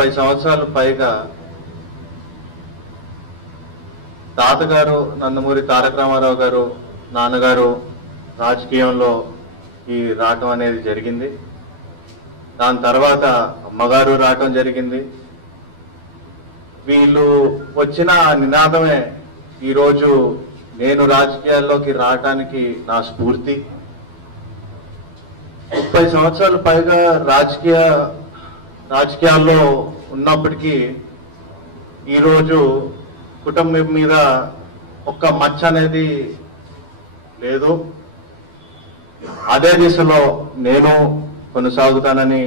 30 సంవత్సరాలు పైగా తాతగారు నందమూరి తారక రామారావు గారు నాన్నగారు రాజకీయంలో రావటం అనేది జరిగింది. దాని తర్వాత అమ్మగారు రావటం జరిగింది. వీళ్ళు వచ్చిన నినాదమే ఈరోజు నేను రాజకీయాల్లోకి రావటానికి నా స్ఫూర్తి. 30 సంవత్సరాలు పైగా రాజకీయాల్లో ఉన్నప్పటికీ ఈరోజు కుటుంబం మీద ఒక్క మచ్చ అనేది లేదు. అదే దిశలో నేను కొనసాగుతానని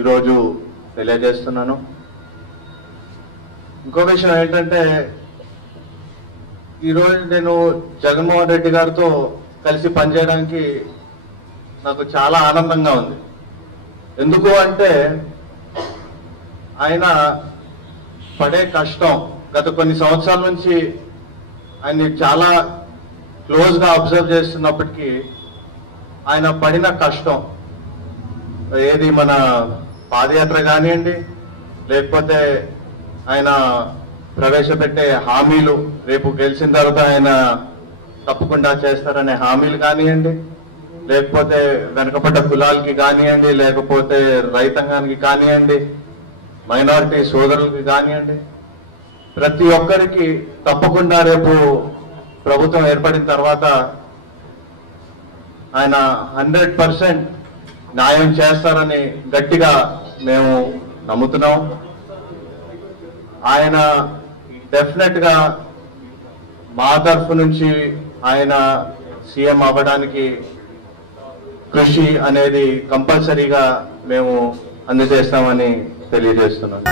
ఈరోజు తెలియజేస్తున్నాను. ఇంకో విషయం ఏంటంటే, ఈరోజు నేను జగన్మోహన్ రెడ్డి గారితో కలిసి పనిచేయడానికి నాకు చాలా ఆనందంగా ఉంది. ఎందుకు అంటే ఆయన పడే కష్టం గత కొన్ని సంవత్సరాల నుంచి ఆయన్ని చాలా క్లోజ్గా అబ్జర్వ్ చేస్తున్నప్పటికీ ఆయన పడిన కష్టం ఏది మన పాదయాత్ర కానివ్వండి, లేకపోతే ఆయన ప్రవేశపెట్టే హామీలు, రేపు గెలిచిన తర్వాత ఆయన తప్పకుండా చేస్తారనే హామీలు కానివ్వండి, లేకపోతే వెనకబడ్డ కులాలకి కానివ్వండి, లేకపోతే రైతాంగానికి కానివ్వండి, మైనారిటీ సోదరులకి కానివ్వండి, ప్రతి ఒక్కరికి తప్పకుండా రేపు ప్రభుత్వం ఏర్పడిన తర్వాత ఆయన 100% న్యాయం చేస్తారని గట్టిగా మేము నమ్ముతున్నాం. ఆయన డెఫినెట్ గా మా తరఫు నుంచి ఆయన సీఎం అవ్వడానికి కృషి అనేది కంపల్సరీగా మేము అందజేస్తామని తెలియజేస్తున్నాను.